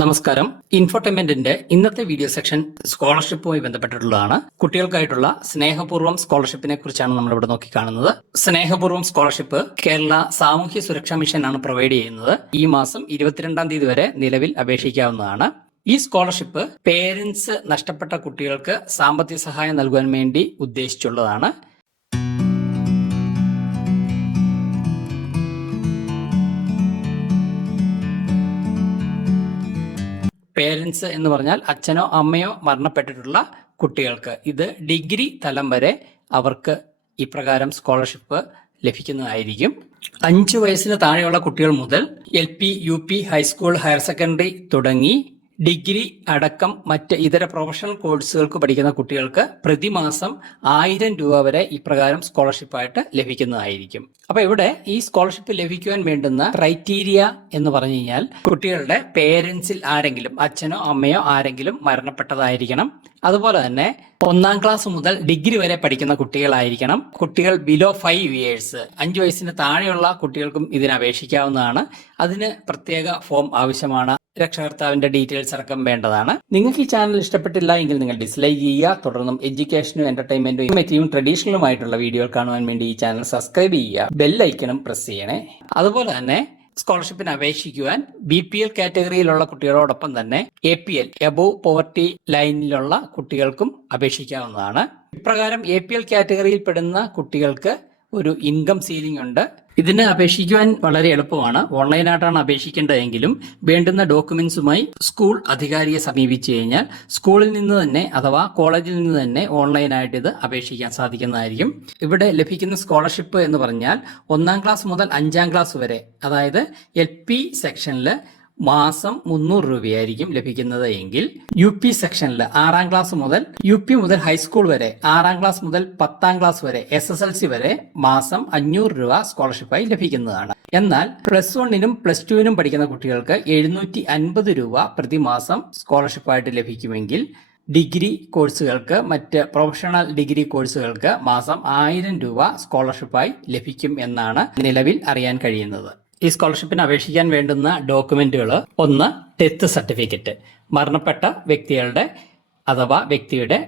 നമസ്കാരം. ഇൻഫോർടൈൻമെന്റിന്റെ ഇന്നത്തെ video section സ്കോളർഷിപ്പുമായി ബന്ധപ്പെട്ടിട്ടുള്ളതാണ്. കുട്ടികൾക്കായിട്ടുള്ള സ്നേഹപൂർവ്വം സ്കോളർഷിപ്പിനെ കുറിച്ചാണ് നമ്മളിവിടെ നോക്കിക്കാണുന്നത്. സ്നേഹപൂർവ്വം സ്കോളർഷിപ്പ് കേരള സാമൂഹ്യ സുരക്ഷാ മിഷൻ ആണ് പ്രൊവൈഡ് ചെയ്യുന്നത്. ഈ മാസം 22-ാം തീയതി വരെ നിലവിൽ അപേക്ഷിക്കാവുന്നതാണ്. ഈ സ്കോളർഷിപ്പ് പേരൻസ് നഷ്ടപ്പെട്ട കുട്ടികൾക്ക് സാമ്പത്തിക സഹായം നൽകുവാൻ വേണ്ടി ഉദ്ദേശിച്ചുള്ളതാണ്. പേരൻസ് എന്ന് പറഞ്ഞാൽ അച്ഛനോ അമ്മയോ മരണപ്പെട്ടിട്ടുള്ള കുട്ടികൾക്ക് ഇത് ഡിഗ്രി തലം വരെ അവർക്ക് ഇപ്രകാരം സ്കോളർഷിപ്പ് ലഭിക്കുന്നതായിരിക്കും. 5 വയസ്സിന് താഴെയുള്ള കുട്ടികൾ മുതൽ LP, UP, high school, higher secondary തുടങ്ങി ഡിഗ്രി അടക്കം മറ്റ് ഇതര പ്രൊഫഷണൽ കോഴ്സുകൾക്ക് പഠിക്കുന്ന കുട്ടികൾക്ക് പ്രതിമാസം 1000 രൂപ വരെ ഇപ്രകാരം സ്കോളർഷിപ്പായിട്ട് ലഭിക്കുന്നതായിരിക്കും. അപ്പൊ ഇവിടെ ഈ സ്കോളർഷിപ്പ് ലഭിക്കുവാൻ വേണ്ടുന്ന ക്രൈറ്റീരിയ എന്ന് പറഞ്ഞു കഴിഞ്ഞാൽ കുട്ടികളുടെ പേരൻസിൽ ആരെങ്കിലും, അച്ഛനോ അമ്മയോ ആരെങ്കിലും മരണപ്പെട്ടതായിരിക്കണം. അതുപോലെ തന്നെ 1-ാം ക്ലാസ് മുതൽ ഡിഗ്രി വരെ പഠിക്കുന്ന കുട്ടികളായിരിക്കണം. കുട്ടികൾ ബിലോ 5 ഇയേഴ്സ്, 5 വയസ്സിന് താഴെയുള്ള കുട്ടികൾക്കും ഇതിന് അപേക്ഷിക്കാവുന്നതാണ്. അതിന് പ്രത്യേക ഫോം ആവശ്യമാണ്. രക്ഷകർത്താവിന്റെ ഡീറ്റെയിൽസ് അടക്കം വേണ്ടതാണ്. നിങ്ങൾക്ക് ഈ ചാനൽ ഇഷ്ടപ്പെട്ടില്ല എങ്കിൽ നിങ്ങൾ ഡിസ്ലൈക്ക് ചെയ്യുക. തുടർന്നും എഡ്യൂക്കേഷനും എന്റർടൈൻമെന്റും ഇൻഫോർമേറ്റീവും ട്രഡീഷണലുമായിട്ടുള്ള വീഡിയോകൾ കാണുവാൻ വേണ്ടി ഈ ചാനൽ സബ്സ്ക്രൈബ് ചെയ്യുക. ബെൽ ഐക്കണും പ്രസ് ചെയ്യണേ. അതുപോലെ തന്നെ സ്കോളർഷിപ്പിന് അപേക്ഷിക്കുവാൻ BPL കാറ്റഗറിയിലുള്ള കുട്ടികളോടൊപ്പം തന്നെ APL എബോവ് പോവർട്ടി ലൈനിലുള്ള കുട്ടികൾക്കും അപേക്ഷിക്കാവുന്നതാണ്. ഇപ്രകാരം APL കാറ്റഗറിയിൽ പെടുന്ന കുട്ടികൾക്ക് ഒരു ഇൻകം സീലിംഗ് ഉണ്ട്. ഇതിന് അപേക്ഷിക്കുവാൻ വളരെ എളുപ്പമാണ്. ഓൺലൈനായിട്ടാണ് അപേക്ഷിക്കേണ്ടതെങ്കിലും വേണ്ടുന്ന ഡോക്യുമെന്റ്സുമായി സ്കൂൾ അധികാരിയെ സമീപിച്ചു കഴിഞ്ഞാൽ സ്കൂളിൽ നിന്ന് തന്നെ അഥവാ കോളേജിൽ നിന്ന് തന്നെ ഓൺലൈനായിട്ട് ഇത് അപേക്ഷിക്കാൻ സാധിക്കുന്നതായിരിക്കും. ഇവിടെ ലഭിക്കുന്ന സ്കോളർഷിപ്പ് എന്ന് പറഞ്ഞാൽ 1-ാം ക്ലാസ് മുതൽ 5-ാം ക്ലാസ് വരെ, അതായത് LP സെക്ഷനിൽ മാസം 300 രൂപയായിരിക്കും ലഭിക്കുന്നത് എങ്കിൽ UP സെക്ഷനിൽ 6-ാം ക്ലാസ് മുതൽ UP മുതൽ ഹൈസ്കൂൾ വരെ, 6-ാം ക്ലാസ് മുതൽ 10-ാം ക്ലാസ് വരെ, SSLC വരെ മാസം 500 രൂപ സ്കോളർഷിപ്പായി ലഭിക്കുന്നതാണ്. എന്നാൽ +1-നും +2-നും പഠിക്കുന്ന കുട്ടികൾക്ക് 750 രൂപ പ്രതിമാസം സ്കോളർഷിപ്പായിട്ട് ലഭിക്കുമെങ്കിൽ ഡിഗ്രി കോഴ്സുകൾക്ക്, മറ്റ് പ്രൊഫഷണൽ ഡിഗ്രി കോഴ്സുകൾക്ക് മാസം 1000 രൂപ സ്കോളർഷിപ്പായി ലഭിക്കും എന്നാണ് നിലവിൽ അറിയാൻ കഴിയുന്നത്. ഈ സ്കോളർഷിപ്പിന് അപേക്ഷിക്കാൻ വേണ്ടുന്ന ഡോക്യുമെന്റുകൾ: 1. ഡെത്ത് സർട്ടിഫിക്കറ്റ്, മരണപ്പെട്ട വ്യക്തികളുടെ അഥവാ വ്യക്തിയുടെ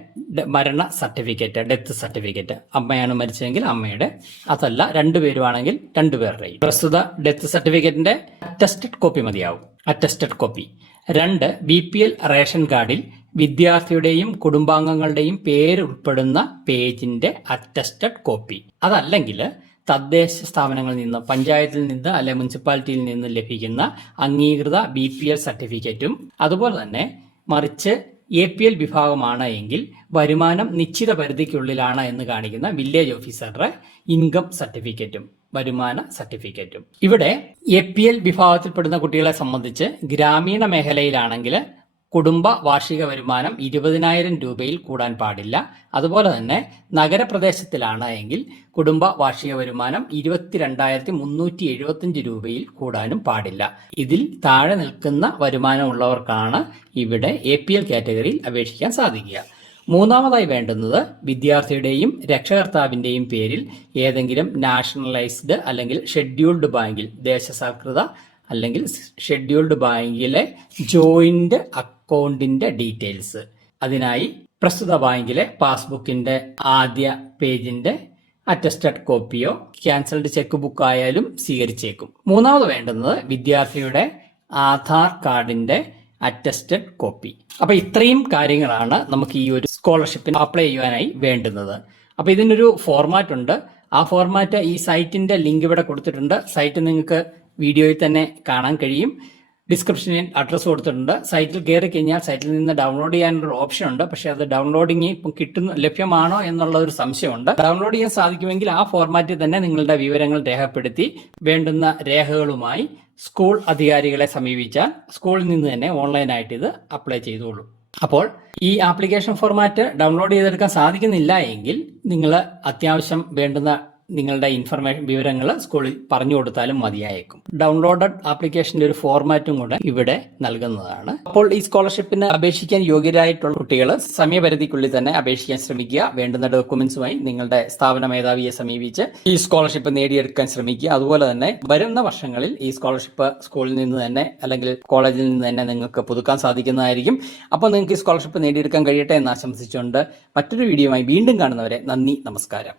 മരണ സർട്ടിഫിക്കറ്റ്, ഡെത്ത് സർട്ടിഫിക്കറ്റ്. അമ്മയാണ് മരിച്ചതെങ്കിൽ അമ്മയുടെ, അതല്ല 2 പേരുമാണെങ്കിൽ 2 പേരുടെയും. പ്രസ്തുത ഡെത്ത് സർട്ടിഫിക്കറ്റിന്റെ അറ്റസ്റ്റഡ് കോപ്പി മതിയാവും. Attested copy. 2. BPL റേഷൻ കാർഡിൽ വിദ്യാർത്ഥിയുടെയും കുടുംബാംഗങ്ങളുടെയും പേര് ഉൾപ്പെടുന്ന പേജിന്റെ അറ്റസ്റ്റഡ് കോപ്പി. അതല്ലെങ്കിൽ തദ്ദേശ സ്ഥാപനങ്ങളിൽ നിന്ന്, പഞ്ചായത്തിൽ നിന്ന് അല്ലെ മുനിസിപ്പാലിറ്റിയിൽ നിന്ന് ലഭിക്കുന്ന അംഗീകൃത BPL സർട്ടിഫിക്കറ്റും, അതുപോലെ തന്നെ മറിച്ച് APL വിഭാഗമാണ് എങ്കിൽ വരുമാനം നിശ്ചിത പരിധിക്കുള്ളിലാണ് എന്ന് കാണിക്കുന്ന വില്ലേജ് ഓഫീസറുടെ ഇൻകം സർട്ടിഫിക്കറ്റും വരുമാന സർട്ടിഫിക്കറ്റും. ഇവിടെ APL വിഭാഗത്തിൽപ്പെടുന്ന കുട്ടികളെ സംബന്ധിച്ച് ഗ്രാമീണ മേഖലയിലാണെങ്കിൽ കുടുംബ വാർഷിക വരുമാനം 20,000 രൂപയിൽ കൂടാൻ പാടില്ല. അതുപോലെ തന്നെ നഗരപ്രദേശത്തിലാണ് എങ്കിൽ കുടുംബ വാർഷിക വരുമാനം 22,375 രൂപയിൽ കൂടാനും പാടില്ല. ഇതിൽ താഴെ നിൽക്കുന്ന വരുമാനമുള്ളവർക്കാണ് ഇവിടെ APL കാറ്റഗറിയിൽ അപേക്ഷിക്കാൻ സാധിക്കുക. 3-മതായി വേണ്ടുന്നത് വിദ്യാർത്ഥിയുടെയും രക്ഷകർത്താവിന്റെയും പേരിൽ ഏതെങ്കിലും നാഷണലൈസ്ഡ് അല്ലെങ്കിൽ ഷെഡ്യൂൾഡ് ബാങ്കിൽ, ദേശസാൽകൃത അല്ലെങ്കിൽ ഷെഡ്യൂൾഡ് ബാങ്കിലെ ജോയിന്റ് അക്കൗണ്ടിന്റെ ഡീറ്റെയിൽസ്. അതിനായി പ്രസ്തുത ബാങ്കിലെ പാസ്ബുക്കിന്റെ ആദ്യ പേജിന്റെ അറ്റസ്റ്റഡ് കോപ്പിയോ ക്യാൻസൽഡ് ചെക്ക് ബുക്ക് ആയാലും സ്വീകരിച്ചേക്കും. 3-മത് വേണ്ടുന്നത് വിദ്യാർത്ഥിയുടെ ആധാർ കാർഡിന്റെ അറ്റസ്റ്റഡ് കോപ്പി. അപ്പൊ ഇത്രയും കാര്യങ്ങളാണ് നമുക്ക് ഈ ഒരു സ്കോളർഷിപ്പിന് അപ്ലൈ ചെയ്യുവാനായി വേണ്ടുന്നത്. അപ്പൊ ഇതിനൊരു ഫോർമാറ്റ് ഉണ്ട്. ആ ഫോർമാറ്റ് ഈ സൈറ്റിന്റെ ലിങ്ക് ഇവിടെ കൊടുത്തിട്ടുണ്ട്. സൈറ്റ് നിങ്ങൾക്ക് വീഡിയോയിൽ തന്നെ കാണാൻ കഴിയും. ഡിസ്ക്രിപ്ഷനിൽ അഡ്രസ്സ് കൊടുത്തിട്ടുണ്ട്. സൈറ്റിൽ കയറി കഴിഞ്ഞാൽ സൈറ്റിൽ നിന്ന് ഡൗൺലോഡ് ചെയ്യാനുള്ള ഓപ്ഷൻ ഉണ്ട്. പക്ഷേ അത് ഡൗൺലോഡിങ് ഇപ്പം ലഭ്യമാണോ എന്നുള്ള ഒരു സംശയമുണ്ട്. ഡൗൺലോഡ് ചെയ്യാൻ സാധിക്കുമെങ്കിൽ ആ ഫോർമാറ്റിൽ തന്നെ നിങ്ങളുടെ വിവരങ്ങൾ രേഖപ്പെടുത്തി വേണ്ടുന്ന രേഖകളുമായി സ്കൂൾ അധികാരികളെ സമീപിച്ചാൽ സ്കൂളിൽ നിന്ന് തന്നെ ഓൺലൈനായിട്ട് ഇത് അപ്ലൈ ചെയ്തോളൂ. അപ്പോൾ ഈ ആപ്ലിക്കേഷൻ ഫോർമാറ്റ് ഡൗൺലോഡ് ചെയ്തെടുക്കാൻ സാധിക്കുന്നില്ല എങ്കിൽ നിങ്ങൾ അത്യാവശ്യം വേണ്ടുന്ന നിങ്ങളുടെ വിവരങ്ങൾ സ്കൂളിൽ പറഞ്ഞു കൊടുത്താലും മതിയായേക്കും. ഡൗൺലോഡഡ് ആപ്ലിക്കേഷന്റെ ഒരു ഫോർമാറ്റും കൂടെ ഇവിടെ നൽകുന്നതാണ്. അപ്പോൾ ഈ സ്കോളർഷിപ്പിന് അപേക്ഷിക്കാൻ യോഗ്യരായിട്ടുള്ള കുട്ടികൾ സമയപരിധിക്കുള്ളിൽ തന്നെ അപേക്ഷിക്കാൻ ശ്രമിക്കുക. വേണ്ടുന്ന ഡോക്യുമെന്റ്സുമായി നിങ്ങളുടെ സ്ഥാപന മേധാവിയെ സമീപിച്ച് ഈ സ്കോളർഷിപ്പ് നേടിയെടുക്കാൻ ശ്രമിക്കുക. അതുപോലെ തന്നെ വരുന്ന വർഷങ്ങളിൽ ഈ സ്കോളർഷിപ്പ് സ്കൂളിൽ നിന്ന് തന്നെ അല്ലെങ്കിൽ കോളേജിൽ നിന്ന് തന്നെ നിങ്ങൾക്ക് പുതുക്കാൻ സാധിക്കുന്നതായിരിക്കും. അപ്പോൾ നിങ്ങൾക്ക് ഈ സ്കോളർഷിപ്പ് നേടിയെടുക്കാൻ കഴിയട്ടെ എന്ന് ആശംസിച്ചുകൊണ്ട് മറ്റൊരു വീഡിയോയുമായി വീണ്ടും കാണുന്നവരെ നന്ദി, നമസ്കാരം.